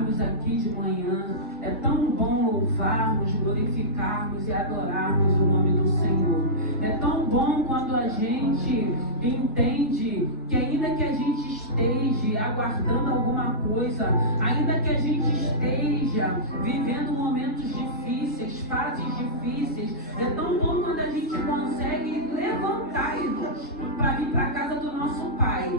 estarmos aqui de manhã. É tão bom louvarmos, glorificarmos e adorarmos o nome do Senhor. É tão bom quando a gente entende que ainda que a gente esteja aguardando alguma coisa, ainda que a gente esteja vivendo momentos difíceis, fases difíceis, é tão bom quando a gente consegue levantar, irmãos, para vir para a casa do nosso Pai,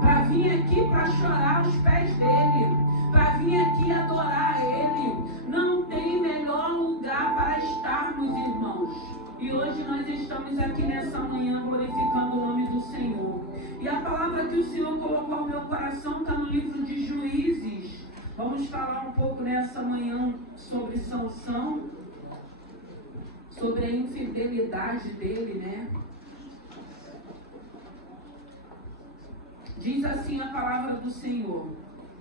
para vir aqui para chorar aos pés dele, para vir aqui adorar Ele. Não tem melhor lugar para estarmos, irmãos. E hoje nós estamos aqui nessa manhã glorificando o nome do Senhor. E a palavra que o Senhor colocou no meu coração está no livro de Juízes. Vamos falar um pouco nessa manhã sobre Sansão, sobre a infidelidade dele, né? Diz assim a palavra do Senhor.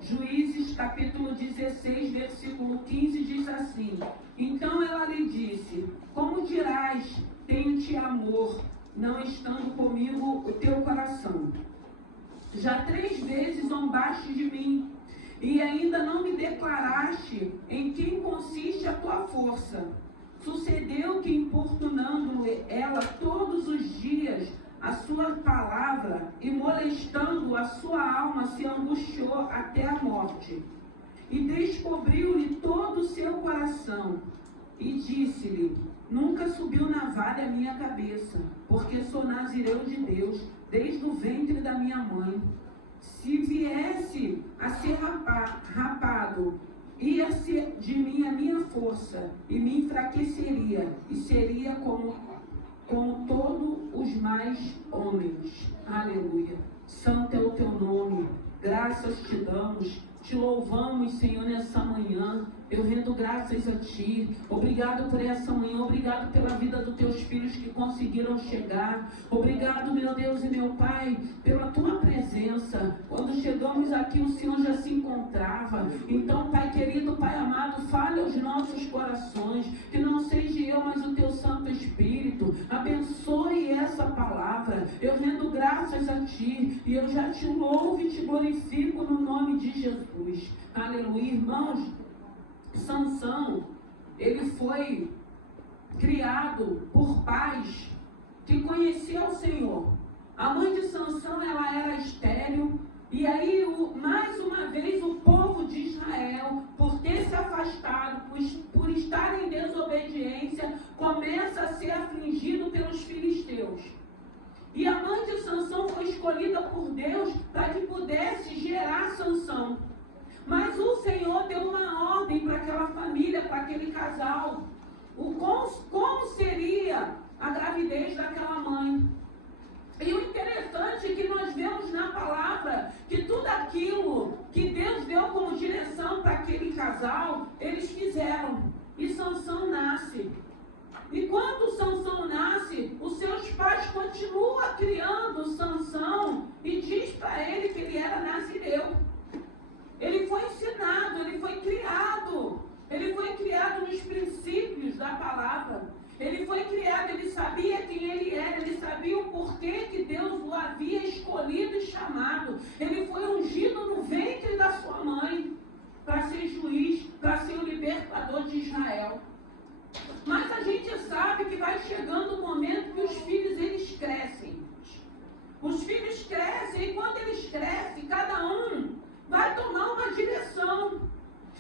Juízes capítulo 16, versículo 15 diz assim: Então ela lhe disse: Como dirás, tenho-te amor, não estando comigo o teu coração? Já 3 vezes zombaste de mim, e ainda não me declaraste em quem consiste a tua força. Sucedeu que, importunando ela todos os dias a sua palavra e molestando a sua alma, se angustiou até a morte. E descobriu-lhe todo o seu coração e disse-lhe: Nunca subiu navalha a minha cabeça, porque sou nazireu de Deus desde o ventre da minha mãe. Se viesse a ser rapado, ia ser de mim a minha força e me enfraqueceria, e seria como todos os mais homens. Aleluia. Santo é o teu nome. Graças te damos. Te louvamos, Senhor, nessa manhã. Eu rendo graças a Ti. Obrigado por essa manhã. Obrigado pela vida dos Teus filhos que conseguiram chegar. Obrigado, meu Deus e meu Pai, pela Tua presença. Quando chegamos aqui, o Senhor já se encontrava. Então, Pai querido, Pai amado, fale aos nossos corações. Que não seja eu, mas o Teu Santo Espírito. Abençoe essa palavra. Eu rendo graças a Ti. E eu já Te louvo e Te glorifico no nome de Jesus. Aleluia, irmãos. Sansão, ele foi criado por pais que conheciam o Senhor. A mãe de Sansão, ela era estéril. E aí, mais uma vez, o povo de Israel, por ter se afastado, por estar em desobediência, começa a ser afligido pelos filisteus. E a mãe de Sansão foi escolhida por Deus para que pudesse gerar Sansão. Mas o Senhor deu uma ordem para aquela família, para aquele casal. Como seria a gravidez daquela mãe? E o interessante é que nós vemos na palavra que tudo aquilo que Deus deu como direção para aquele casal, eles fizeram. E Sansão nasce. E quando Sansão nasce, os seus pais continuam criando Sansão e diz para ele que ele era nazireu. Ele foi ensinado, ele foi criado nos princípios da palavra. Ele foi criado, ele sabia quem ele era, ele sabia o porquê que Deus o havia escolhido e chamado. Ele foi ungido no ventre da sua mãe para ser juiz, para ser o libertador de Israel. Mas a gente sabe que vai chegando o momento que os filhos, eles crescem. Os filhos crescem e quando eles crescem, cada um vai tomar uma direção.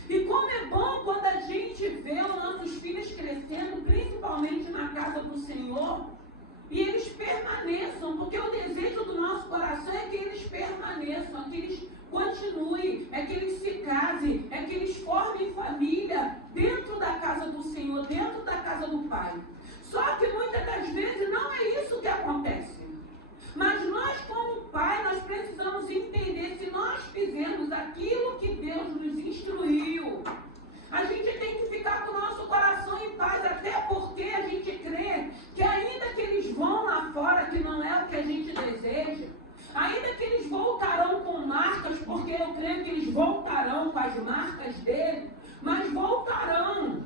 E como é bom quando a gente vê os nossos filhos crescendo, principalmente na casa do Senhor, e eles permaneçam, porque o desejo do nosso coração é que eles permaneçam, é que eles continuem, é que eles se casem, é que eles formem família dentro da casa do Senhor, dentro da casa do Pai. Só que muitas das vezes não é isso que acontece. Mas nós, como Pai, nós precisamos entender, se nós fizermos aquilo que Deus nos instruiu, a gente tem que ficar com o nosso coração em paz, até porque a gente crê que ainda que eles vão lá fora, que não é o que a gente deseja, ainda que eles voltarão com marcas, porque eu creio que eles voltarão com as marcas dele, mas voltarão.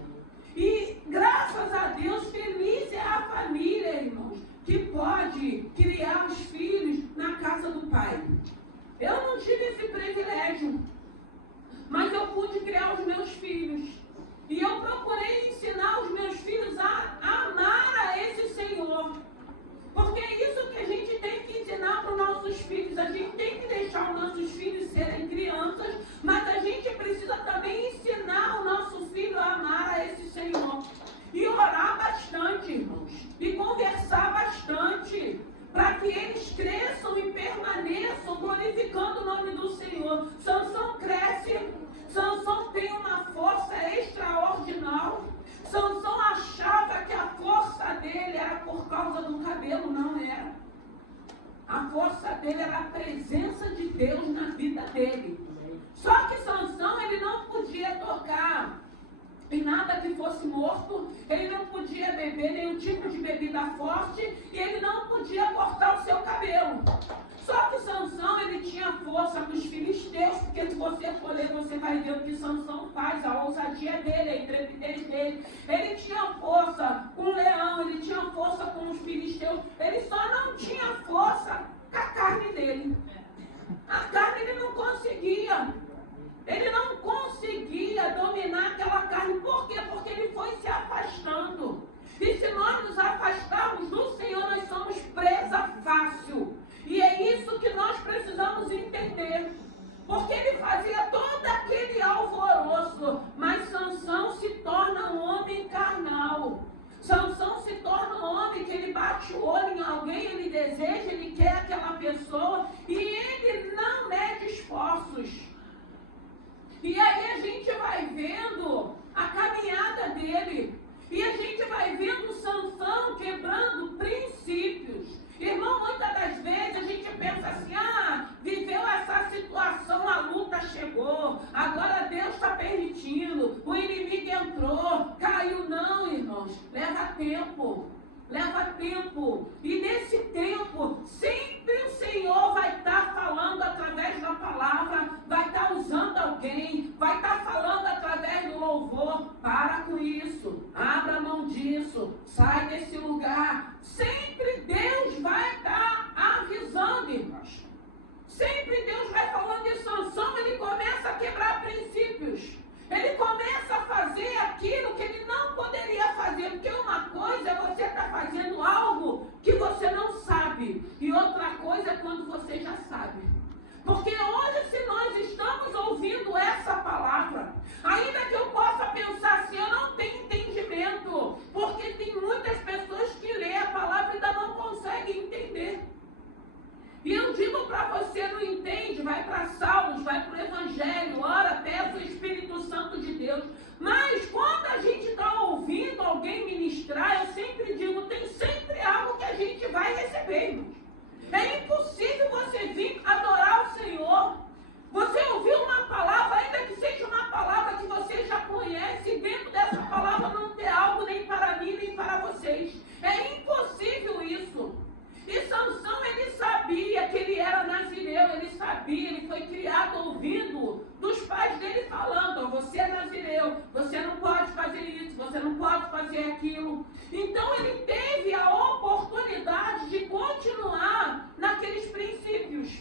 E graças a Deus, feliz é a família, irmãos, que pode criar os filhos na casa do Pai. Eu não tive esse privilégio, mas eu pude criar e nada que fosse morto, ele não podia beber nenhum tipo de bebida forte e ele não podia cortar o seu cabelo. Só que Sansão, ele tinha força com os filisteus, porque se você for ler, você vai ver o que Sansão faz, a ousadia dele, a intrepidez dele. Ele tinha força com o leão, ele tinha força com os filisteus, ele só não tinha força com a carne dele. A carne ele não conseguia. Ele não conseguia dominar aquela carne. Por quê? Porque ele foi se afastando. E se nós nos afastarmos do Senhor, nós somos presa fácil. E é isso que nós precisamos entender. Porque ele fazia todo aquele alvoroço. Mas Sansão se torna um homem carnal. Sansão se torna um homem que ele bate o olho em alguém, ele deseja, ele quer aquela pessoa. E ele não mede esforços. E aí a gente vai vendo a caminhada dele. E a gente vai vendo Sansão quebrando princípios. Irmão, muitas das vezes a gente pensa assim, viveu essa situação, a luta chegou, agora Deus está permitindo, o inimigo entrou, caiu. Não, irmãos, leva tempo. Leva tempo. E nesse tempo, sempre o Senhor vai estar falando através da palavra, vai estar usando alguém, vai estar falando através do louvor. Para com isso, abra mão disso, sai desse lugar. Sempre Deus vai estar avisando, irmãos. Sempre Deus vai falando de Sansão, ele começa a quebrar princípios. Ele começa a fazer aquilo que ele não poderia fazer, porque uma coisa é você estar fazendo algo que você não sabe, e outra coisa é quando você já sabe. Porque hoje, se nós estamos ouvindo essa palavra, ainda que eu possa pensar assim, eu não tenho entendimento, porque tem muitas pessoas que lêem a palavra e ainda não conseguem entender. E eu digo para você, não entende, vai para Salmos, vai para o Evangelho, ora, peça o Espírito Santo de Deus. Mas quando a gente está ouvindo alguém ministrar, eu sempre digo, tem sempre algo que a gente vai receber, irmãos. É impossível você vir adorar o Senhor, você ouvir uma palavra, ainda que seja uma palavra que você já conhece, e dentro dessa palavra não ter algo nem para mim, nem para vocês. É impossível isso. E Sansão, ele sabia que ele era nazireu, ele sabia, ele foi criado ouvindo dos pais dele falando, você é nazireu, você não pode fazer isso, você não pode fazer aquilo. Então ele teve a oportunidade de continuar naqueles princípios.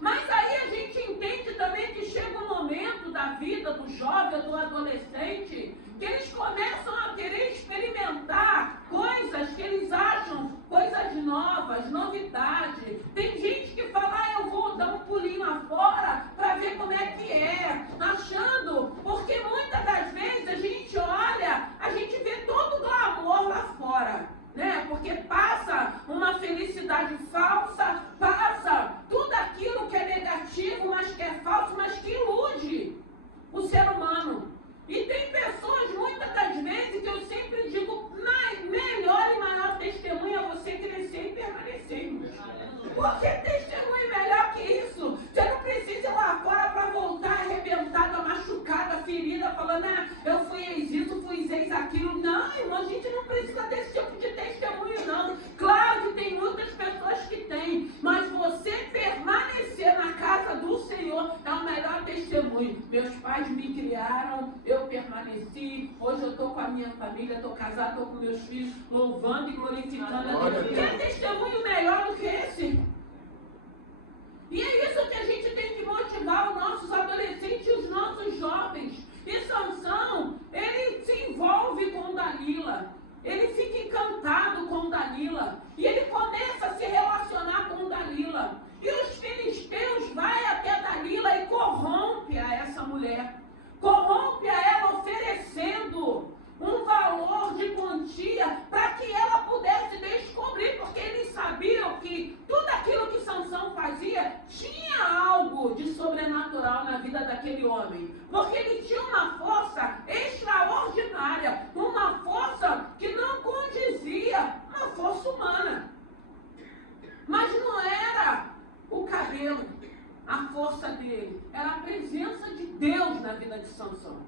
Mas aí a gente entende também que chega um momento da vida do jovem, do adolescente, que eles começam a querer experimentar coisas que eles acham coisas novas, novidade. Tem gente que fala, eu vou dar um pulinho afora para ver como é que é, achando, porque muitas das vezes a gente olha, a gente vê todo o glamour lá fora, né? Porque passa uma felicidade falsa, passa tudo aquilo que é negativo, mas que é falso, mas que ilude o ser humano. E tem pessoas, muitas das vezes, que eu sempre digo, melhor e maior testemunho é você crescer e permanecer, irmãos. Porque testemunho melhor que isso. Você não precisa ir lá fora para voltar arrebentada, machucada, ferida, falando, eu fui ex-isso, fui ex aquilo. Não, irmão, a gente não precisa desse tipo de testemunho, não. Claro que tem muitas pessoas que têm, mas você permanecer na casa do Senhor é o melhor testemunho. Meus pais me criaram, eu permaneci, hoje eu estou com a minha família, estou casado, estou com meus filhos, louvando e glorificando a Deus. Quer testemunho melhor do que esse? E é isso que a gente tem que motivar os nossos adolescentes e os nossos jovens. E Sansão, ele se envolve com Dalila, ele fica encantado com Dalila, e ele começa a se relacionar com Dalila. E os filisteus vão até Dalila e corrompe a essa mulher. Corrompe a ela oferecendo um valor de quantia para que ela pudesse descobrir, porque eles sabiam que tudo aquilo que Sansão fazia tinha algo de sobrenatural na vida daquele homem, porque ele tinha uma força extraordinária, uma força que não condizia uma força humana. Mas não era o cabelo, a força dele, era a presença de Deus na vida de Sansão.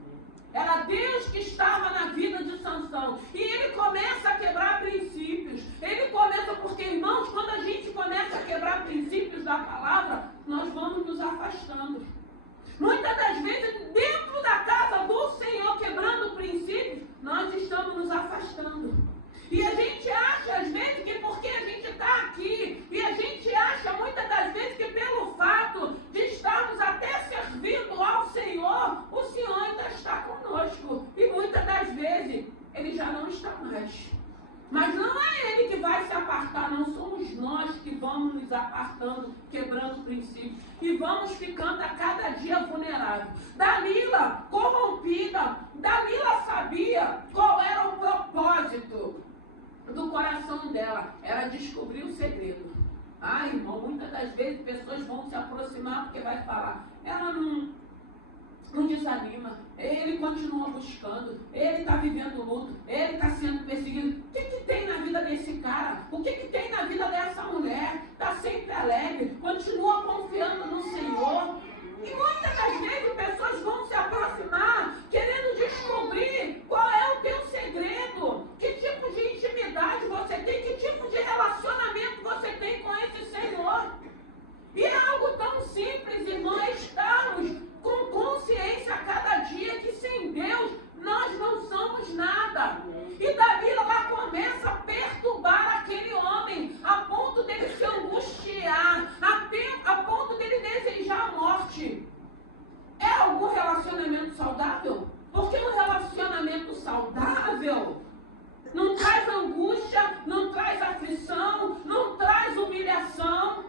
Era Deus que estava na vida de Sansão. E ele começa a quebrar princípios. Ele começa, porque, irmãos, quando a gente começa a quebrar princípios da palavra, nós vamos nos afastando. Muitas das vezes, dentro da casa do Senhor, quebrando princípios, nós estamos nos afastando. E a gente acha, às vezes, que porque a gente está aqui, e a gente acha, muitas das vezes, que pelo fato de estarmos até servindo ao Senhor, o Senhor ainda está conosco. E muitas das vezes, Ele já não está mais. Mas não é Ele que vai se apartar, não. Somos nós que vamos nos apartando, quebrando princípios. E vamos ficando a cada dia vulneráveis. Dalila, corrompida, Dalila sabia qual era o propósito do coração dela. Era descobrir o segredo. Ah, irmão, muitas das vezes pessoas vão se aproximar porque vai falar. Ela não desanima, ele continua buscando, ele está vivendo luto, ele está sendo perseguido. O que tem na vida desse cara? O que tem na vida dessa mulher? Está sempre alegre, continua confiando no Senhor. E muitas das vezes pessoas vão se aproximar querendo descobrir qual é o teu segredo, que tipo de intimidade você tem, que tipo de relacionamento você tem com esse Senhor. E é algo tão simples, irmão, é estarmos com consciência a cada dia que sem Deus nós não somos nada. E Dalila lá começa a perturbar aquele homem, a ponto dele se angustiar, a ponto dele desejar a morte. É algum relacionamento saudável? Porque um relacionamento saudável não traz angústia, não traz aflição, não traz humilhação.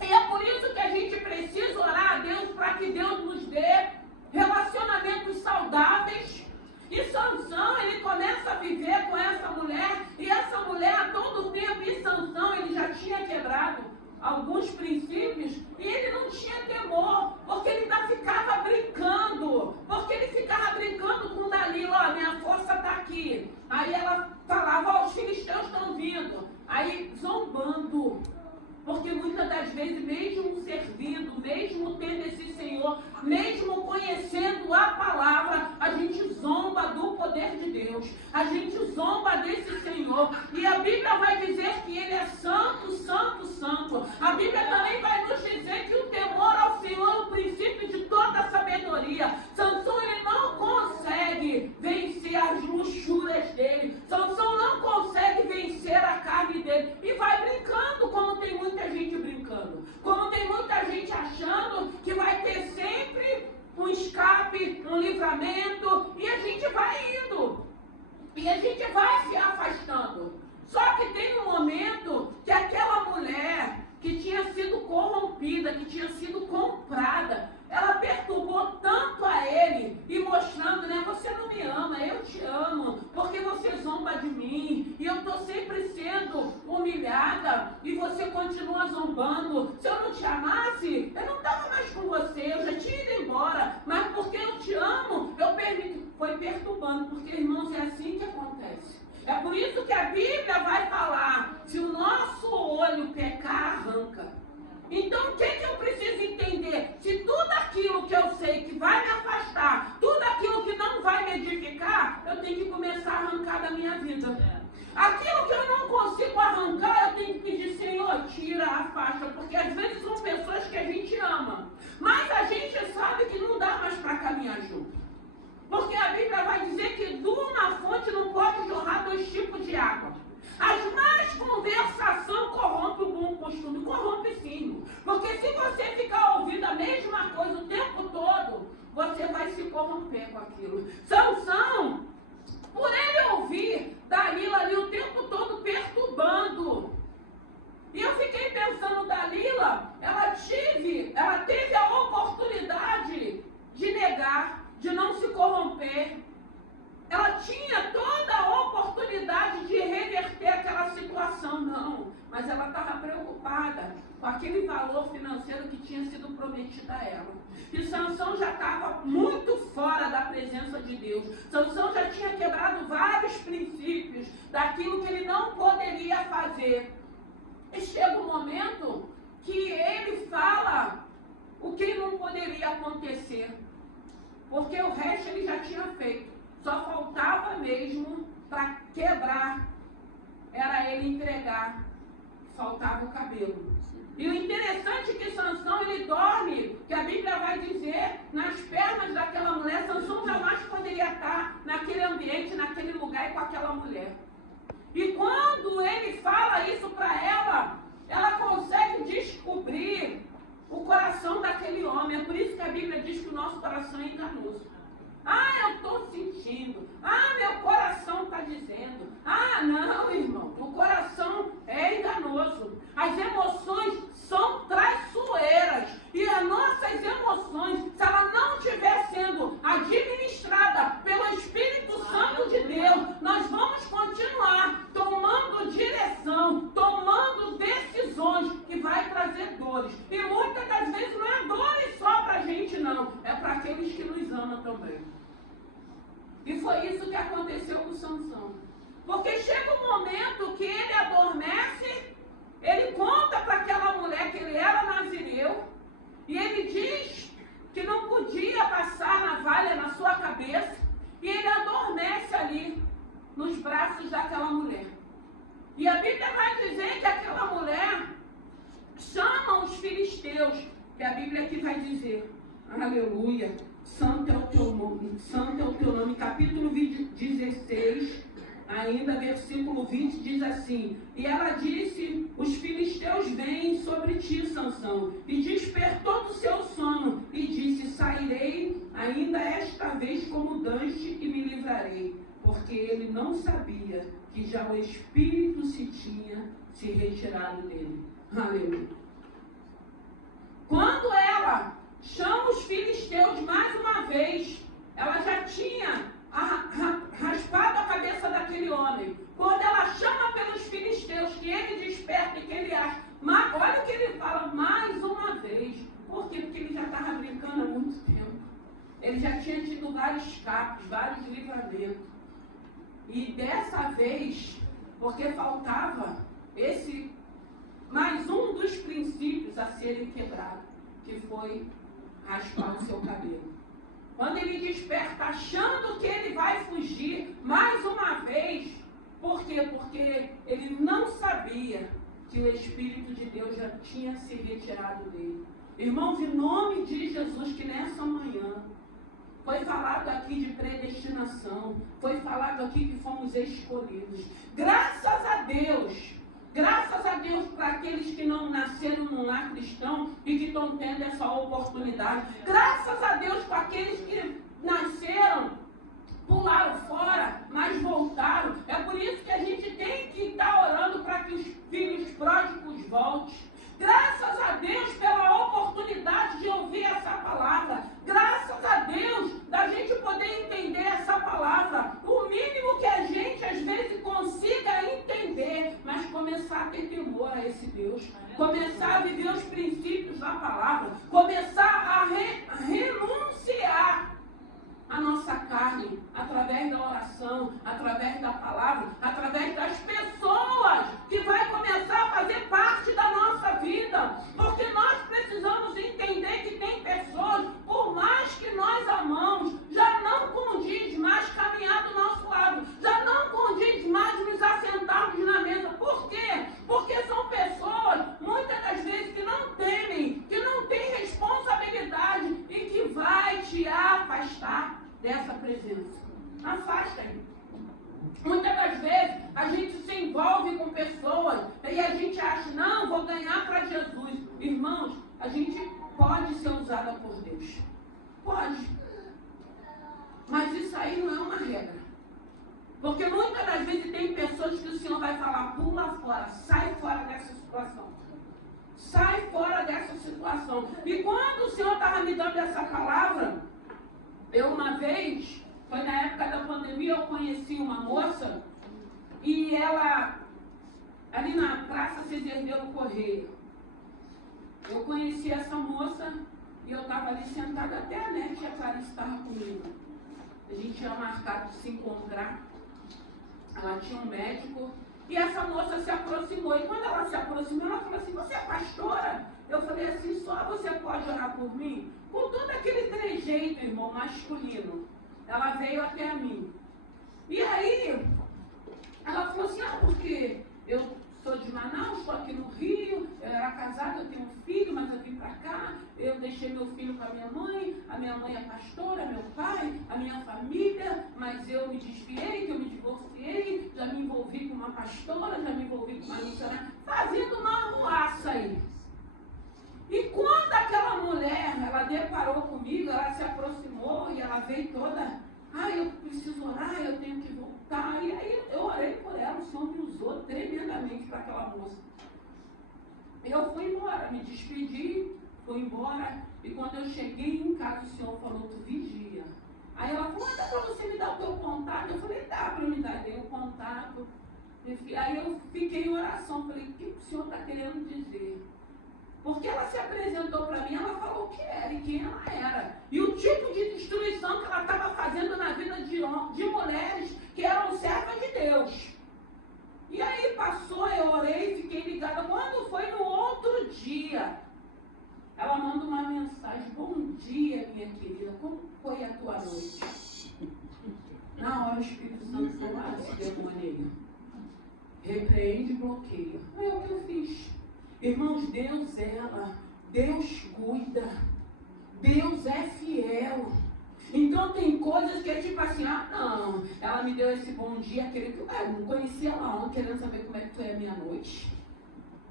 E é por isso que a gente precisa orar a Deus para que Deus nos dê relacionamentos saudáveis. E Sansão, ele começa a viver com essa mulher, e essa mulher a todo tempo, e Sansão, ele já tinha quebrado alguns princípios, e ele não tinha temor, porque ele ainda ficava brincando, com Dalila. Ó, minha força está aqui. Aí ela falava, ó, os filisteus estão vindo. Aí zombando. Porque muitas das vezes, mesmo servindo, mesmo tendo esse Senhor, mesmo conhecendo a palavra, a gente zomba do poder de Deus. A gente zomba desse Senhor. E a Bíblia vai dizer que Ele é santo, santo, santo. A Bíblia também vai nos dizer que o temor ao Senhor é o princípio de toda a sabedoria. Sansão, ele não consegue vencer as luxúrias dele. Sansão não consegue vencer a carne dele. E vai brincando, como tem muita gente brincando. Como tem muita gente achando que vai ter sempre um escape, um livramento. E a gente vai indo. E a gente vai se afastando. Só que tem um momento que aquela mulher que tinha sido corrompida, que tinha sido comprada, ela perturbou tanto a ele, e mostrando, né, você não me ama, eu te amo, porque você zomba de mim, e eu estou sempre sendo humilhada, e você continua zombando. Se eu não te amasse, eu não estava mais com você, eu já tinha ido embora, mas porque eu te amo, eu permito. Foi perturbando, porque, irmãos, é assim que acontece. É por isso que a Bíblia vai falar, se o nosso olho pecar, arranca. Então, o que eu preciso entender? Se tudo aquilo que eu sei que vai me afastar, tudo aquilo que não vai me edificar, eu tenho que começar a arrancar da minha vida. Aquilo que eu não consigo arrancar, eu tenho que pedir, Senhor, tira, afasta. Porque às vezes são pessoas que a gente ama, mas a gente sabe que não dá mais para caminhar junto. Porque a Bíblia vai dizer que de uma fonte não pode jorrar dois tipos de água. As más conversação corrompe o bom costume. Corrompe sim. Porque se você ficar ouvindo a mesma coisa o tempo todo, você vai se corromper com aquilo. Sansão, por ele ouvir Dalila ali o tempo todo perturbando. E eu fiquei pensando, Dalila, ela teve a oportunidade de negar, de não se corromper. Ela tinha toda a oportunidade de reverter aquela situação, não. Mas ela estava preocupada com aquele valor financeiro que tinha sido prometido a ela. E Sansão já estava muito fora da presença de Deus. Sansão já tinha quebrado vários princípios daquilo que ele não poderia fazer. E chega um momento que ele fala o que não poderia acontecer. porque o resto ele já tinha feito. Só faltava mesmo para quebrar, era ele entregar, faltava o cabelo. E o interessante é que Sansão, ele dorme, que a Bíblia vai dizer, nas pernas daquela mulher. Sansão jamais poderia estar naquele ambiente, naquele lugar e com aquela mulher. E quando ele fala isso para ela consegue descobrir o coração daquele homem. É por isso que a Bíblia diz que o nosso coração é enganoso. Eu estou sentindo. Meu coração está dizendo. Não, irmão. O coração é enganoso. As emoções são traiçoeiras. E as nossas emoções, se ela não estiver sendo administrada pelo Espírito Santo de Deus, nós vamos continuar tomando direção, tomando decisões que vai trazer dores. E muitas das vezes não é dores só para a gente, não. É para aqueles que nos amam também. E foi isso que aconteceu com Sansão. Porque chega um momento que ele adormece, ele conta para aquela mulher que ele era nazireu, e ele diz que não podia passar navalha na sua cabeça, e ele adormece ali, nos braços daquela mulher. E a Bíblia vai dizer que aquela mulher chama os filisteus, que a Bíblia aqui vai dizer, aleluia, santo é o teu nome, santo é o teu nome, capítulo 16, ainda versículo 20, diz assim: e ela disse, os filisteus vêm sobre ti, Sansão, e despertou do seu sono, e disse, sairei ainda esta vez como danche e me livrarei, porque ele não sabia que já o Espírito se tinha se retirado dele. Aleluia. Quando ela chama os filisteus mais uma vez, ela já tinha raspado a cabeça daquele homem. Quando ela chama pelos filisteus, que ele desperta e que ele acha, olha o que ele fala, mais uma vez. Por quê? Porque ele já estava brincando há muito tempo. Ele já tinha tido vários escapes, vários livramentos. E dessa vez, porque faltava esse mais um dos princípios a serem quebrados, que foi raspar o seu cabelo. Quando ele desperta achando que ele vai fugir mais uma vez, por quê? Porque ele não sabia que o Espírito de Deus já tinha se retirado dele. Irmãos, em nome de Jesus, que nessa manhã foi falado aqui de predestinação, foi falado aqui que fomos escolhidos. Graças a Deus para aqueles que não nasceram num lar cristão e que estão tendo essa oportunidade. Graças a Deus para aqueles que nasceram, pularam fora, mas voltaram. É por isso que a gente tem que estar orando para que os filhos pródigos voltem. Graças a Deus pela oportunidade de ouvir essa palavra. Graças a Deus da gente poder entender essa palavra. O mínimo que a gente às vezes consiga entender, mas começar a ter temor a esse Deus. Começar a viver os princípios da palavra. Começar a renunciar a nossa carne, através da oração, através da palavra, através das pessoas que vai começar a fazer parte da nossa vida, porque nós precisamos entender que tem pessoas, por mais que nós amamos, já não condiz mais caminhar do nosso lado, já não condiz mais nos assentarmos na mesa. Por quê? Porque são pessoas, muitas das vezes, que não temem, que não têm responsabilidade e que vai te afastar dessa presença. Afasta aí. Muitas das vezes a gente se envolve com pessoas e a gente acha, não, vou ganhar para Jesus. Irmãos, a gente pode ser usada por Deus. Pode. Mas isso aí não é uma regra. Porque muitas das vezes tem pessoas que o Senhor vai falar, pula fora, sai fora dessa situação. Sai fora dessa situação. E quando o Senhor estava me dando essa palavra, eu uma vez, foi na época da pandemia, eu conheci uma moça e ela, ali na Praça Cezervelo Correia, eu conheci essa moça e eu estava ali sentada, até a Nete e a Clarice estavam comigo. A gente tinha marcado de se encontrar, ela tinha um médico e essa moça se aproximou. E quando ela se aproximou, ela falou assim, você é pastora? Eu falei assim, só você pode orar por mim? Com todo aquele trejeito jeito, irmão, masculino. Ela veio até a mim. E aí, ela falou assim, porque eu sou de Manaus, estou aqui no Rio, eu era casada, eu tenho um filho, mas eu vim para cá, eu deixei meu filho com a minha mãe é pastora, meu pai, a minha família, mas eu me desfiei, que eu me divorciei, já me envolvi com uma pastora, já me envolvi com uma missionária, fazendo uma arruaça aí. E quando aquela mulher, ela deparou comigo, ela se aproximou e ela veio toda, eu preciso orar, eu tenho que voltar. E aí eu orei por ela, o Senhor me usou tremendamente para aquela moça. Eu fui embora, me despedi, fui embora, e quando eu cheguei em casa, o Senhor falou, tu vigia. Aí ela falou, dá para você me dar o teu contato? Eu falei, dá para me dar, dei o contato. Aí eu fiquei em oração, falei, o que o Senhor está querendo dizer? Porque ela se apresentou para mim, ela falou o que era e quem ela era. E o tipo de destruição que ela estava fazendo na vida de mulheres que eram servas de Deus. E aí passou, eu orei, fiquei ligada. Quando foi no outro dia, ela manda uma mensagem, bom dia, minha querida, como foi a tua noite? Na hora o Espírito Santo falou, esse demônio, repreende e bloqueia. É o que eu fiz. Irmãos, Deus cuida, Deus é fiel. Então tem coisas que é tipo assim, não, ela me deu esse bom dia, aquele que eu não conhecia ela ontem, querendo saber como é que foi a minha noite.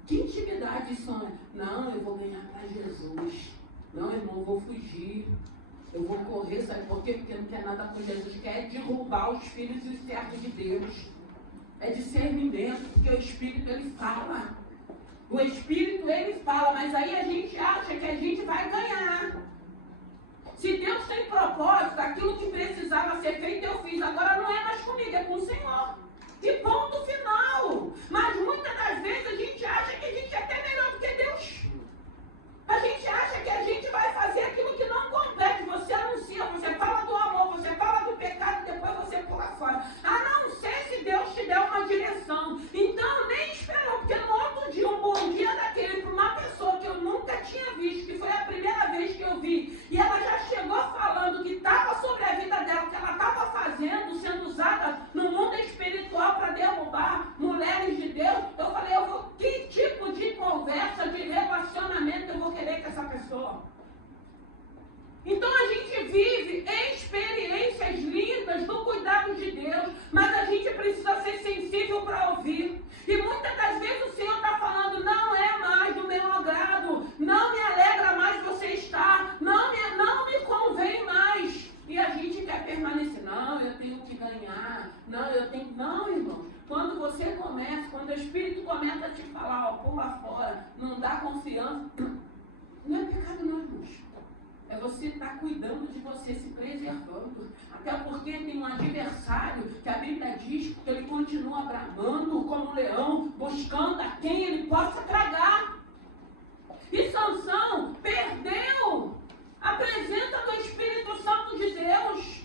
Que intimidade isso é? Não, eu vou ganhar para Jesus. Não, irmão, eu vou fugir. Eu vou correr, sabe por quê? Porque não quer nada com Jesus, quer derrubar os filhos e os servos de Deus. É discernimento, porque o Espírito ele fala. O Espírito, ele fala, mas aí a gente acha que a gente vai ganhar. Se Deus tem propósito, aquilo que precisava ser feito, eu fiz. Agora não é mais comigo, é com o Senhor. E ponto final. Mas muitas das vezes a gente acha que a gente é até melhor do que Deus. A gente acha que a gente vai fazer aquilo que não compete. Você anuncia, você fala do amor, você fala do pecado, depois você pula fora. A não ser se Deus te der uma direção. Então nem esperou, porque no outro dia, um bom dia daquele para uma pessoa que eu nunca tinha visto, que foi a primeira vez que eu vi, e ela já chegou falando que estava sobre a vida dela, que ela estava fazendo, sendo usada no mundo espiritual para derrubar mulheres de Deus. Eu falei, que tipo de conversa, de relacionamento eu vou querer com essa pessoa? Então a gente vive experiências lindas do cuidado de Deus, mas a gente precisa ser sensível para ouvir. E muitas das vezes o Senhor está falando, não é mais do meu agrado, não me alegra mais você estar, não me convém mais. E a gente quer permanecer, não, eu tenho que ganhar, não, irmão. Quando você começa, quando o Espírito começa a te falar, pula fora, não dá confiança, não é pecado não, irmãos. É você estar cuidando de você, se preservando. Até porque tem um adversário que a Bíblia diz que ele continua bramando como um leão, buscando a quem ele possa tragar. E Sansão perdeu a presença do Espírito Santo de Deus.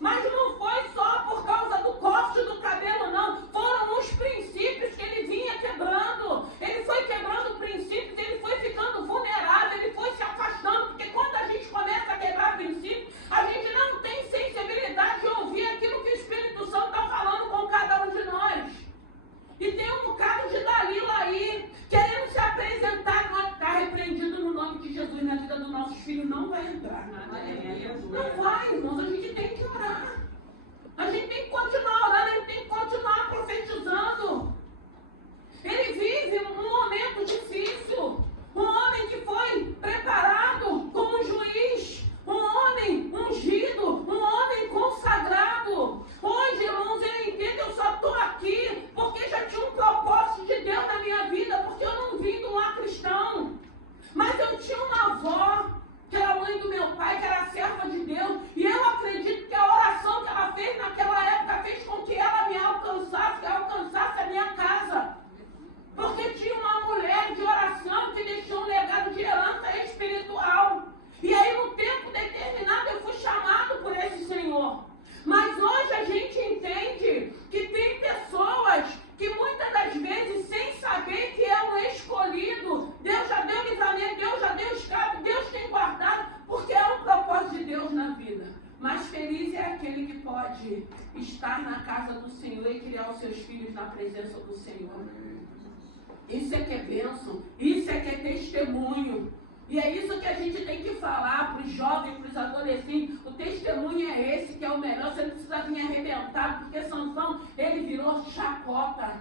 Mas não foi só por causa do corte do cabelo, não. Foram os princípios que ele vinha quebrando. Ele foi quebrando princípios, ele foi ficando vulnerável, ele foi se afastando. Porque quando a gente começa a quebrar princípios, a gente não tem sensibilidade de ouvir aquilo que o Espírito Santo está falando com cada um de nós. E tem um bocado de Dalila aí, querendo se apresentar, está repreendido no nome de Jesus na vida dos nossos filhos, não vai entrar. Não vai, irmãos, a gente tem que orar. A gente tem que continuar orando, a gente tem que continuar profetizando. Ele vive um momento difícil. Um homem que foi preparado como um juiz, um homem ungido, um homem consagrado. Hoje, irmãos, eu entendo, eu só estou aqui porque já tinha um propósito de Deus na minha vida, porque eu não vim de um lar cristão. Mas eu tinha uma avó, que era mãe do meu pai, que era serva de Deus, e eu acredito que a oração que ela fez naquela época fez com que pode estar na casa do Senhor e criar os seus filhos na presença do Senhor. Isso é que é bênção, isso é que é testemunho. E é isso que a gente tem que falar para os jovens, para os adolescentes. O testemunho é esse que é o melhor. Você não precisa vir arrebentado, porque Sansão, ele virou chacota.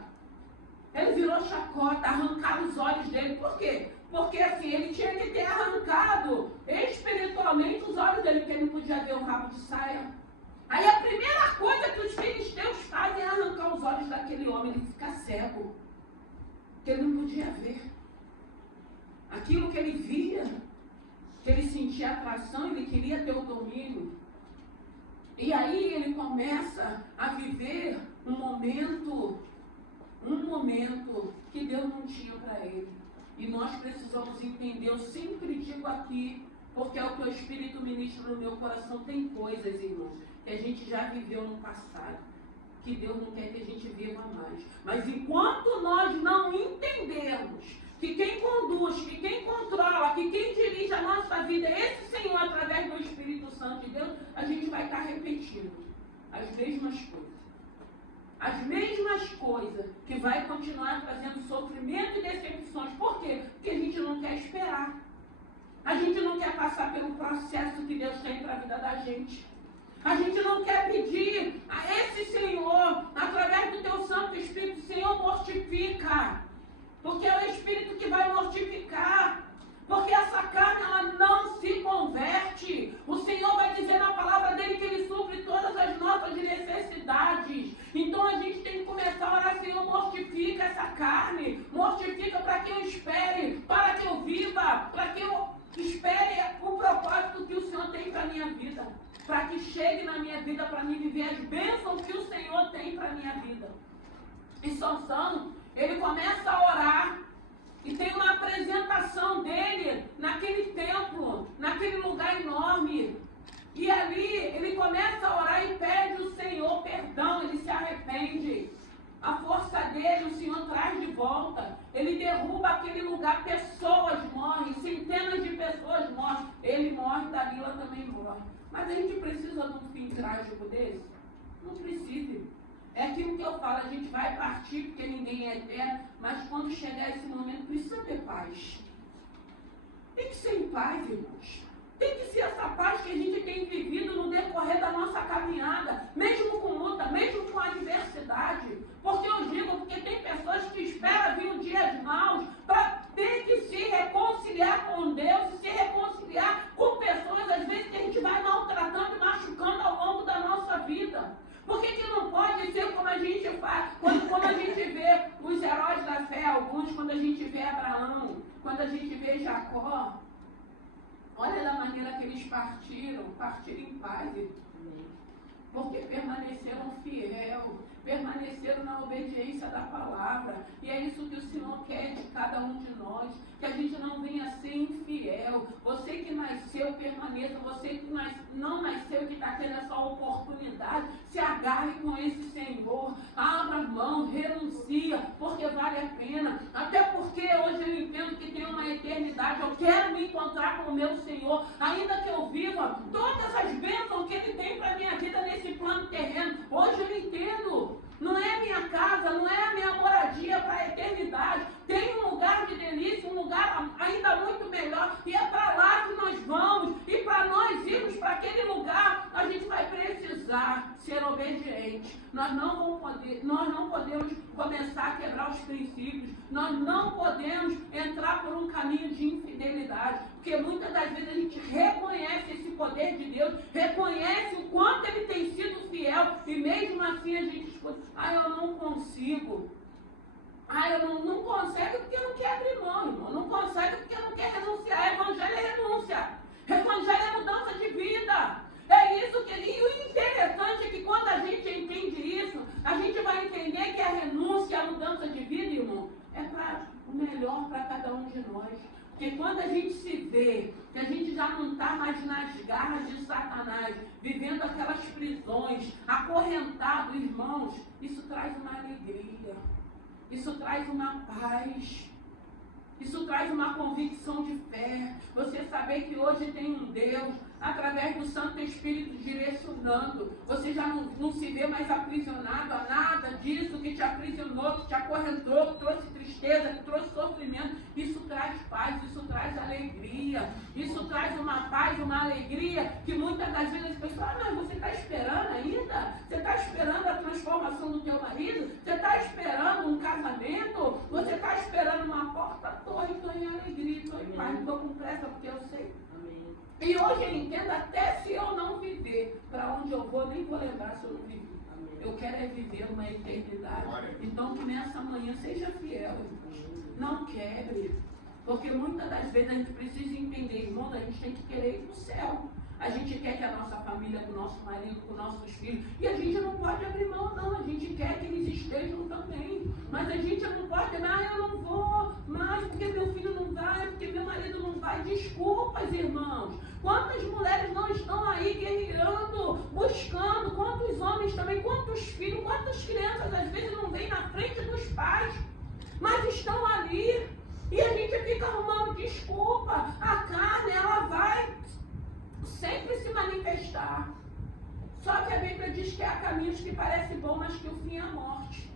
Ele virou chacota, arrancaram os olhos dele. Por quê? Porque assim, ele tinha que ter arrancado espiritualmente os olhos dele, porque ele não podia ver um rabo de saia. Aí a primeira coisa que os filisteus fazem é arrancar os olhos daquele homem, ele fica cego. Porque ele não podia ver. Aquilo que ele via, que ele sentia atração, ele queria ter o domínio. E aí ele começa a viver um momento que Deus não tinha para ele. E nós precisamos entender, eu sempre digo aqui, porque é o que o Espírito ministra no meu coração, tem coisas, irmãos, que a gente já viveu no passado, que Deus não quer que a gente viva mais. Mas enquanto nós não entendermos que quem conduz, que quem controla, que quem dirige a nossa vida é esse Senhor através do Espírito Santo de Deus, a gente vai estar repetindo as mesmas coisas. As mesmas coisas que vai continuar trazendo sofrimento e decepções. Por quê? Porque a gente não quer esperar. A gente não quer passar pelo processo que Deus tem para a vida da gente. A gente não quer pedir a esse Senhor, através do teu Santo Espírito, Senhor, mortifica. Porque é o Espírito que vai mortificar. Porque essa carne, ela não se converte. O Senhor vai dizer na palavra dele que ele supre todas as nossas necessidades. Então a gente tem que começar a orar, Senhor, mortifica essa carne. Mortifica para que eu espere, para que eu viva, para que eu espere o propósito que o Senhor tem para a minha vida. Para que chegue na minha vida, para mim viver as bênçãos que o Senhor tem para a minha vida. E Sansão, ele começa a orar. E tem uma apresentação dele naquele templo, naquele lugar enorme. E ali ele começa a orar e pede ao Senhor perdão, ele se arrepende. A força dele, o Senhor traz de volta. Ele derruba aquele lugar, pessoas morrem, centenas de pessoas morrem. Ele morre, Dalila também morre. Mas a gente precisa de um fim trágico desse? Não precisa. É aquilo que eu falo, a gente vai partir porque ninguém é eterno, mas quando chegar esse momento precisa ter paz. Tem que ser em paz, irmãos. Tem que ser essa paz que a gente tem vivido no decorrer da nossa caminhada, mesmo com luta, mesmo com adversidade. Porque eu digo, porque tem pessoas que esperam vir um dia maus para ter que se reconciliar com Deus, se reconciliar com pessoas, às vezes, que a gente vai maltratando e machucando ao longo da nossa vida. Por que não pode ser como a gente faz, quando a gente vê os heróis da fé, alguns, quando a gente vê Abraão, quando a gente vê Jacó, olha da maneira que eles partiram em paz, porque permaneceram fiel, permaneceram na obediência da palavra. E é isso que o Senhor quer de cada um de nós, que a gente não venha ser infiel. Você que nasceu, permaneça. Você que não nasceu, que está tendo essa oportunidade, se agarre com esse Senhor. Abra mão, renuncia, porque vale a pena. Até porque hoje eu entendo que tem uma eternidade. Eu quero me encontrar com o meu Senhor, ainda que eu viva todas as bênçãos que Ele tem para a minha vida nesse plano terreno. Hoje eu entendo. Não é a minha casa, não é a minha moradia para a eternidade. Tem um lugar de delícia, um lugar ainda muito melhor. E é para lá que nós vamos. E para nós irmos para aquele lugar, a gente vai precisar ser obediente. Nós não podemos começar a quebrar os princípios. Nós não podemos entrar por um caminho de infidelidade. Porque muitas das vezes a gente reconhece esse poder de Deus, reconhece o quanto Ele tem sido fiel, e mesmo assim a gente escuta, eu não consigo. Eu não consegue porque não quer abrir mão, irmão. Não consegue porque não quer renunciar. Evangelho é renúncia. Evangelho é mudança de vida. É isso que ele... E o interessante é que quando a gente entende isso, a gente vai entender que a renúncia, a mudança de vida, irmão, é para o melhor para cada um de nós. Porque quando a gente se vê, que a gente já não está mais nas garras de Satanás, vivendo aquelas prisões, acorrentado, irmãos, isso traz uma alegria, isso traz uma paz, isso traz uma convicção de fé. Você saber que hoje tem um Deus, através do Santo Espírito direcionando. Você já não se vê mais aprisionado a nada disso que te aprisionou, que te acorrentou, que trouxe tristeza, que trouxe sofrimento. Isso traz paz, isso traz alegria, isso traz uma paz, uma alegria que muitas das vezes as pessoas, mas você está esperando ainda? Você está esperando a transformação do teu marido? Você está esperando um casamento? Você está esperando uma porta? Estou em alegria, estou em paz, não estou com pressa porque eu sei. E hoje eu entendo, até se eu não viver para onde eu vou, nem vou lembrar se eu não vivi. Eu quero é viver uma eternidade. Então que nessa manhã seja fiel, não quebre. Porque muitas das vezes a gente precisa entender, irmão, a gente tem que querer ir para o céu. A gente quer que a nossa família, com o nosso marido, com nossos filhos, e a gente não pode abrir mão, não. A gente quer que eles estejam também. Mas a gente não pode, eu não vou mais, porque meu filho não vai, porque meu marido não vai. Desculpas, irmãos. Quantas mulheres não estão aí guerreando, buscando, quantos homens também, quantos filhos, quantas crianças às vezes não vêm na frente dos pais, mas estão ali. E a gente fica arrumando desculpa. A carne, ela vai sempre se manifestar. Só que a Bíblia diz que há caminhos que parecem bons, mas que o fim é a morte.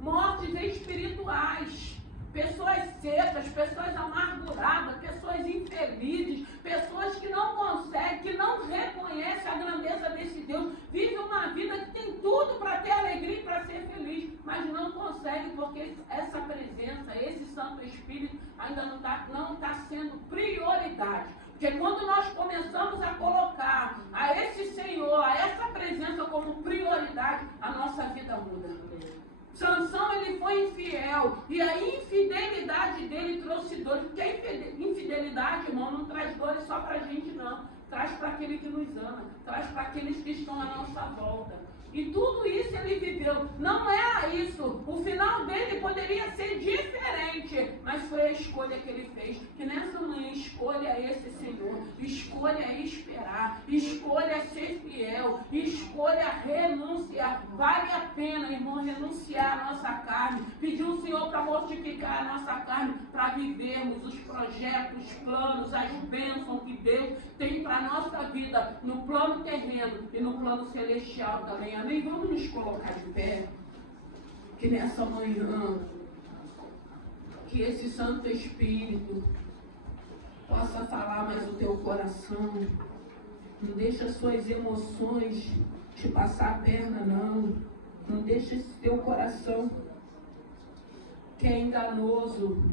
Mortes espirituais. Pessoas secas, pessoas amarguradas, pessoas infelizes, pessoas que não conseguem, que não reconhecem a grandeza desse Deus, vivem uma vida que tem tudo para ter alegria e para ser feliz, mas não consegue porque essa presença, esse Santo Espírito ainda não está sendo prioridade. Porque quando nós começamos a colocar a esse Senhor, a essa presença como prioridade, a nossa vida muda. Sansão, ele foi infiel, e a infidelidade dele trouxe dores, porque a infidelidade, irmão, não traz dores só para a gente, não. Traz para aquele que nos ama, traz para aqueles que estão à nossa volta. E tudo isso ele viveu. Não era isso. O final dele poderia ser diferente, mas foi a escolha que ele fez. Que nessa manhã escolha esse Senhor, escolha esperar, escolha ser fiel, escolha renunciar. Vale a pena, irmão, renunciar a nossa carne, pedir o Senhor para mortificar a nossa carne, para vivermos os projetos, os planos, as bênçãos que Deus tem para a nossa vida, no plano terreno e no plano celestial também. Amém? Vamos nos colocar de pé, que nessa manhã, que esse Santo Espírito possa falar mais o teu coração. Não deixa as suas emoções te passar a perna, não. Não deixa esse teu coração que é enganoso,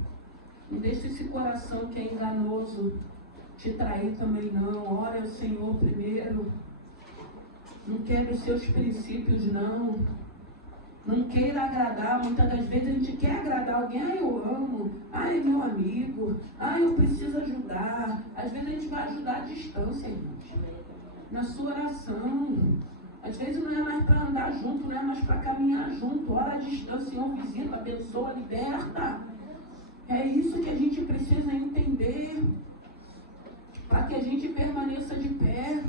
não deixa esse coração que é enganoso te trair também, não. Ora ao Senhor primeiro. Não quebre os seus princípios, não. Não queira agradar. Muitas das vezes a gente quer agradar alguém. Eu amo. É meu amigo. Eu preciso ajudar. Às vezes a gente vai ajudar à distância, irmãos. Na sua oração. Às vezes não é mais para andar junto, não é mais para caminhar junto. Ora à distância, Senhor, visita, abençoa, liberta. É isso que a gente precisa entender. Para que a gente permaneça de pé.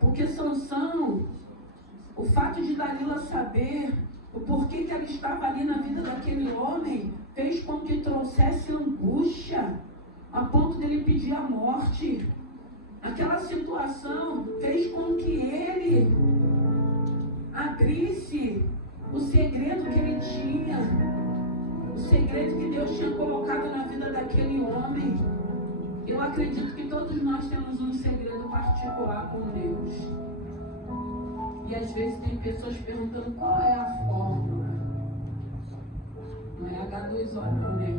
Porque Sansão, o fato de Dalila saber o porquê que ela estava ali na vida daquele homem, fez com que trouxesse angústia, a ponto dele pedir a morte. Aquela situação fez com que ele abrisse o segredo que ele tinha, o segredo que Deus tinha colocado na vida daquele homem. Eu acredito que todos nós temos um segredo particular com Deus. E às vezes tem pessoas perguntando qual é a fórmula. Não é H2O não, né?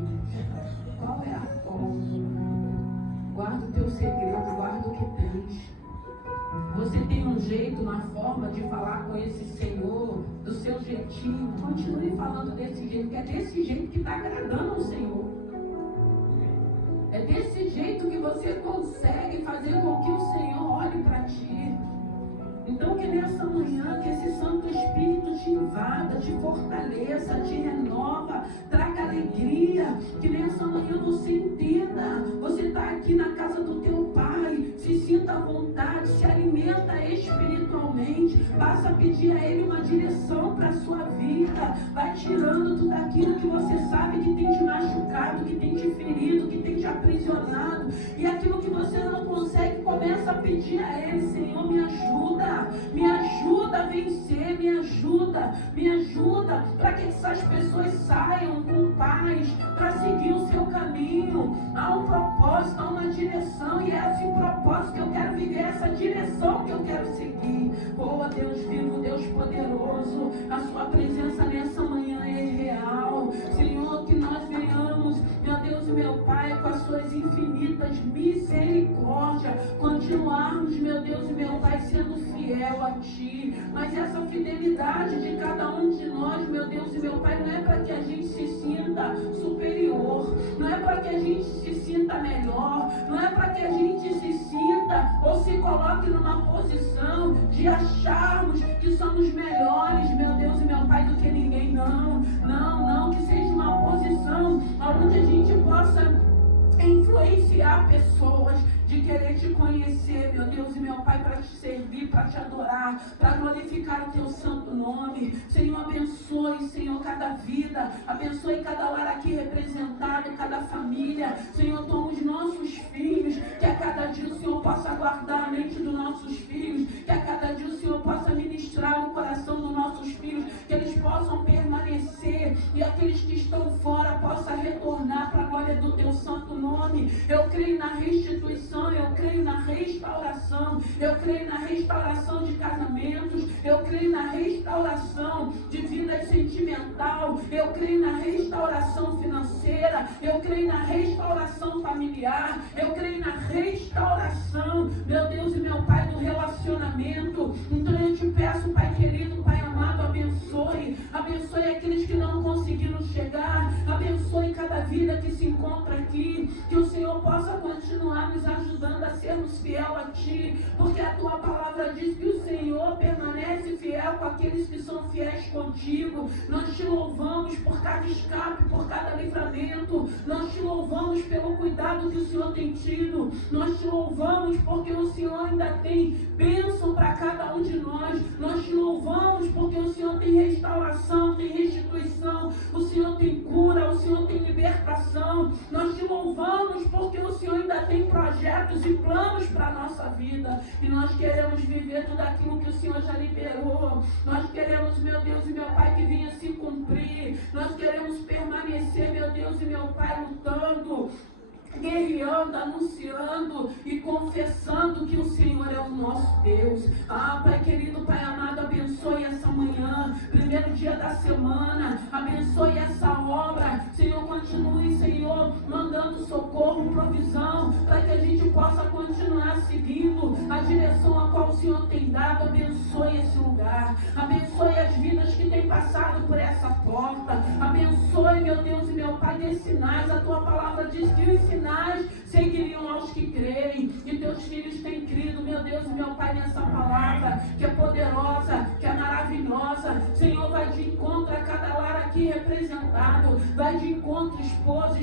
Qual é a fórmula? Guarda o teu segredo, guarda o que tens. Você tem um jeito, uma forma de falar com esse Senhor, do seu jeitinho. Continue falando desse jeito, que é desse jeito que está agradando ao Senhor. É desse jeito que você consegue fazer com que o Senhor olhe para ti. Então que nessa manhã, que esse Santo Espírito te invada, te fortaleça, te renova, traga alegria. Que nessa manhã você entenda, você está aqui na casa do teu Pai, se sinta à vontade, se alimenta espiritualmente, passa a pedir a Ele uma direção para a sua vida. Vai tirando tudo aquilo que você sabe que tem te machucado, que tem te ferido, que tem te aprisionado. E aquilo que você não consegue, começa a pedir a Ele: Senhor, me ajuda a vencer, me ajuda para que essas pessoas saiam com paz, para seguir o seu caminho. Há um propósito, há uma direção, e é esse propósito que eu quero viver, essa direção que eu quero seguir. Oh, Deus vivo, Deus poderoso, a sua presença nessa manhã é real. Senhor, que nós venhamos, meu Deus e meu Pai, com as suas infinitas misericórdias, continuarmos, meu Deus e meu Pai, sendo fiel a Ti. Mas essa fidelidade de cada um de nós, meu Deus e meu Pai, não é para que a gente se sinta superior, não é para que a gente se sinta melhor, não é para que a gente se sinta ou se coloque numa posição de acharmos que somos melhores, meu Deus e meu Pai, do que ninguém. Não, que seja uma posição onde a gente possa influenciar pessoas, de querer te conhecer, meu Deus e meu Pai, para te servir, para te adorar, para glorificar o teu santo nome. Senhor, abençoe, Senhor, cada vida, abençoe cada lar aqui representado, cada família. Senhor, toma os nossos filhos, que a cada dia o Senhor possa guardar a mente dos nossos filhos, que a cada dia o Senhor possa ministrar no coração dos nossos filhos, que eles possam permanecer e aqueles que estão fora possam retornar para a glória do teu santo nome. Eu creio na restituição, eu creio na restauração, eu creio na restauração de casamentos, eu creio na restauração de vida sentimental, eu creio na restauração financeira, eu creio na restauração familiar, eu creio na restauração, meu Deus e meu Pai, do relacionamento. Então eu te peço, Pai querido, Pai amado, abençoe aqueles que não conseguiram chegar, abençoe cada vida que se encontra aqui, que o Senhor possa continuar nos ajudando a sermos fiel a Ti, porque a Tua palavra diz que o Senhor permanece fiel com aqueles que são fiéis contigo. Nós te louvamos por cada escape, por cada livramento, nós te louvamos pelo cuidado que o Senhor tem tido, nós te louvamos porque o Senhor ainda tem bênção para cada um de nós, nós te louvamos porque o Senhor tem restauração, tem restituição, o Senhor tem cura, o Senhor tem libertação. Nós te louvamos porque o Senhor ainda tem projetos e planos para a nossa vida, e nós queremos viver tudo aquilo que o Senhor já liberou. Nós queremos, meu Deus e meu Pai, que venha se cumprir. Nós queremos permanecer, meu Deus e meu Pai, lutando, guerreando, anunciando e confessando que o Senhor é o nosso Deus. Pai querido, Pai amado, abençoe essa manhã, primeiro dia da semana, abençoe essa obra. Senhor, continue, Senhor, mandando socorro, provisão, para que a gente possa continuar seguindo a direção a qual o Senhor tem dado. Abençoe esse lugar, abençoe as vidas que têm passado por essa porta, abençoe, meu Deus e meu Pai, dê sinais. A Tua palavra diz que os sinais seguiriam aos que creem, e teus filhos têm crido, meu Deus e meu Pai, nessa palavra que é poderosa, que é maravilhosa. Senhor, vai de encontro a cada lar aqui representado, vai de encontro esposa,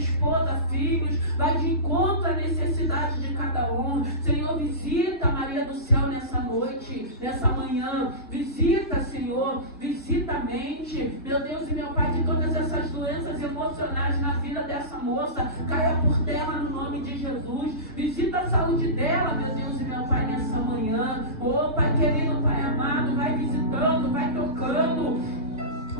filhos, vai de encontro à necessidade de cada um. Senhor, visita Maria do Céu nessa noite, nessa manhã, visita, Senhor, visita a mente, meu Deus e meu Pai, que todas essas doenças emocionais na vida dessa moça caia por terra no nome de Jesus. Visita a saúde dela, meu Deus e meu Pai, nessa manhã. Oh, Pai querido, Pai amado, vai visitando, vai tocando,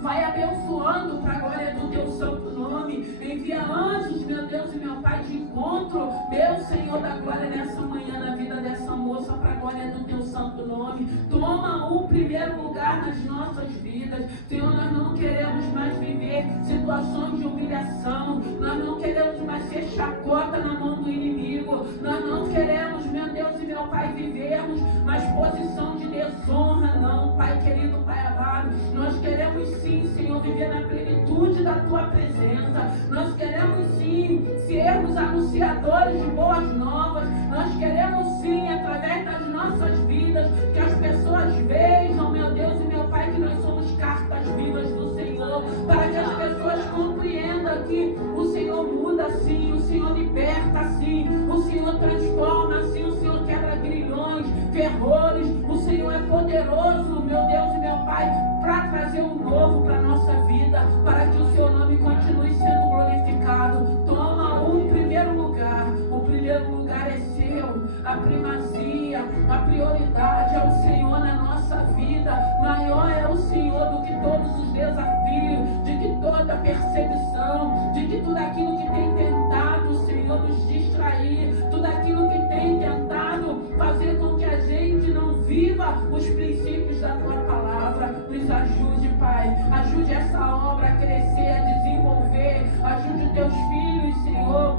vai abençoando para a glória do teu santo nome. Envia anjos, meu Deus e meu Pai, de encontro, meu Senhor da glória, nessa manhã, na vida dessa moça, para a glória do teu santo nome. Toma o primeiro lugar nas nossas vidas. Senhor, nós não queremos mais viver situações de humilhação, nós não queremos mais ser chacota na mão do inimigo, nós não queremos, meu Deus e meu Pai, vivermos mais posição de desonra, não, Pai querido, Pai amado. Nós queremos sim, Senhor, viver na plenitude da Tua presença. Nós queremos sim sermos anunciadores de boas novas. Nós queremos sim, através das nossas vidas, que as pessoas vejam, meu Deus e meu Pai, que nós somos cartas vivas do Senhor, para que as pessoas compreendam que o Senhor muda sim, o Senhor liberta sim, o Senhor transforma sim, o Senhor quebra grilhões, ferrolhos, o Senhor é poderoso, meu Deus e meu Pai, para trazer um novo para a nossa vida, para que o seu nome continue sendo glorificado. Toma o primeiro lugar. O primeiro lugar é seu. A primazia, a prioridade é o Senhor na nossa vida. Maior é o Senhor do que todos os desafios, de que toda perseguição, de que tudo aquilo que tem tentado, Senhor, nos distrair, tudo aquilo que tem tentado fazer com que a gente não viva os princípios da tua palavra. Nos ajude, Pai. Ajude essa obra a crescer, a desenvolver. Ajude os teus filhos, Senhor.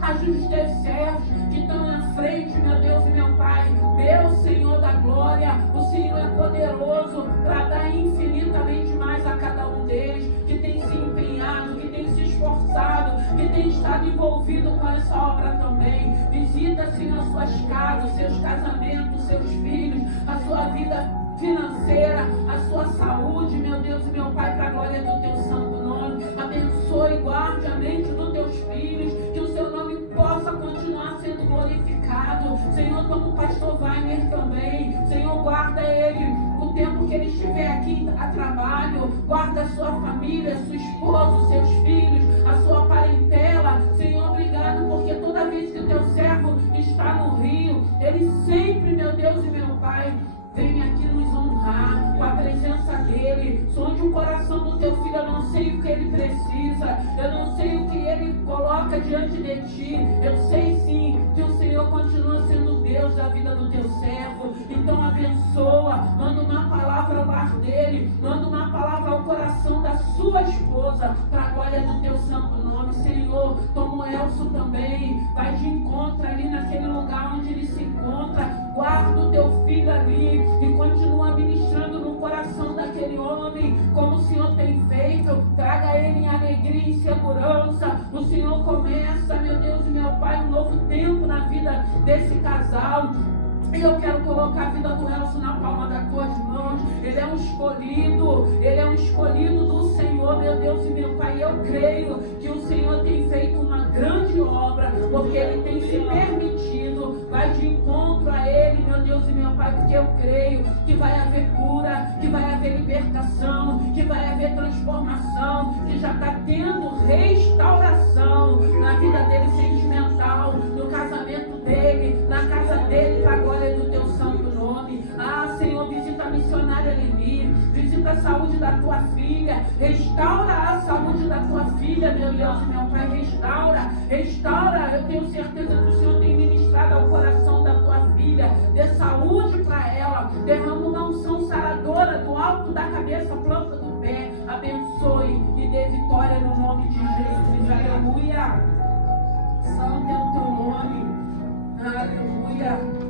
Ajude os teus servos que estão na frente, meu Deus e meu Pai. Meu Senhor da glória, o Senhor é poderoso para dar infinitamente mais a cada um deles, que tem se empenhado, que tem se esforçado, que tem estado envolvido com essa obra também. Visita, Senhor, as suas casas, seus casamentos, seus filhos, a sua vida financeira, a sua saúde, meu Deus e meu Pai, para a glória do teu santo nome. Abençoe e guarde a mente dos teus filhos, que o seu nome possa continuar sendo glorificado. Senhor, como o pastor Wagner também, Senhor, guarda ele o tempo que ele estiver aqui a trabalho, guarda a sua família, sua esposa, seus filhos, a sua parentela. Senhor, obrigado, porque toda vez que o teu servo está no Rio, ele sempre, meu Deus e meu Pai, vem aqui nos honrar com a presença dele. Sonde o coração do teu filho. Eu não sei o que ele precisa, eu não sei o que ele coloca diante de ti. Eu sei sim que o Senhor continua sendo Deus da vida do teu servo. Então abençoa, manda uma palavra ao lar dele, manda uma palavra ao coração da sua esposa, para a glória do teu santo nome. Senhor, toma o Elcio também, vai de encontro ali naquele lugar onde ele se encontra. Guarda o teu filho ali e continua ministrando no coração daquele homem, como o Senhor tem feito. Traga ele em alegria, em segurança. O Senhor começa, meu Deus e meu Pai, um novo tempo na vida desse casal. E eu quero colocar a vida do Elcio na palma das tuas mãos. Ele é um escolhido do Senhor, meu Deus e meu Pai. Eu creio que o Senhor tem feito uma grande obra, porque ele tem se permitido. Vai de encontro a ele, meu Deus e meu Pai, porque eu creio que vai haver cura, que vai haver libertação, que vai haver transformação, que já está tendo restauração na vida dele sentimental, no casamento dele, na casa dele, para a glória do teu santo nome. Ah, Senhor, visita a missionária Lili, visita a saúde da tua filha, restaura a saúde da tua filha, meu Deus e meu Pai, restaura. Eu tenho certeza que o Senhor tem ministrado ao coração da tua filha, dê saúde para ela, derrama uma unção saradora do alto da cabeça, planta do pé, abençoe e dê vitória no nome de Jesus. Aleluia. Santo é o teu nome. Aleluia.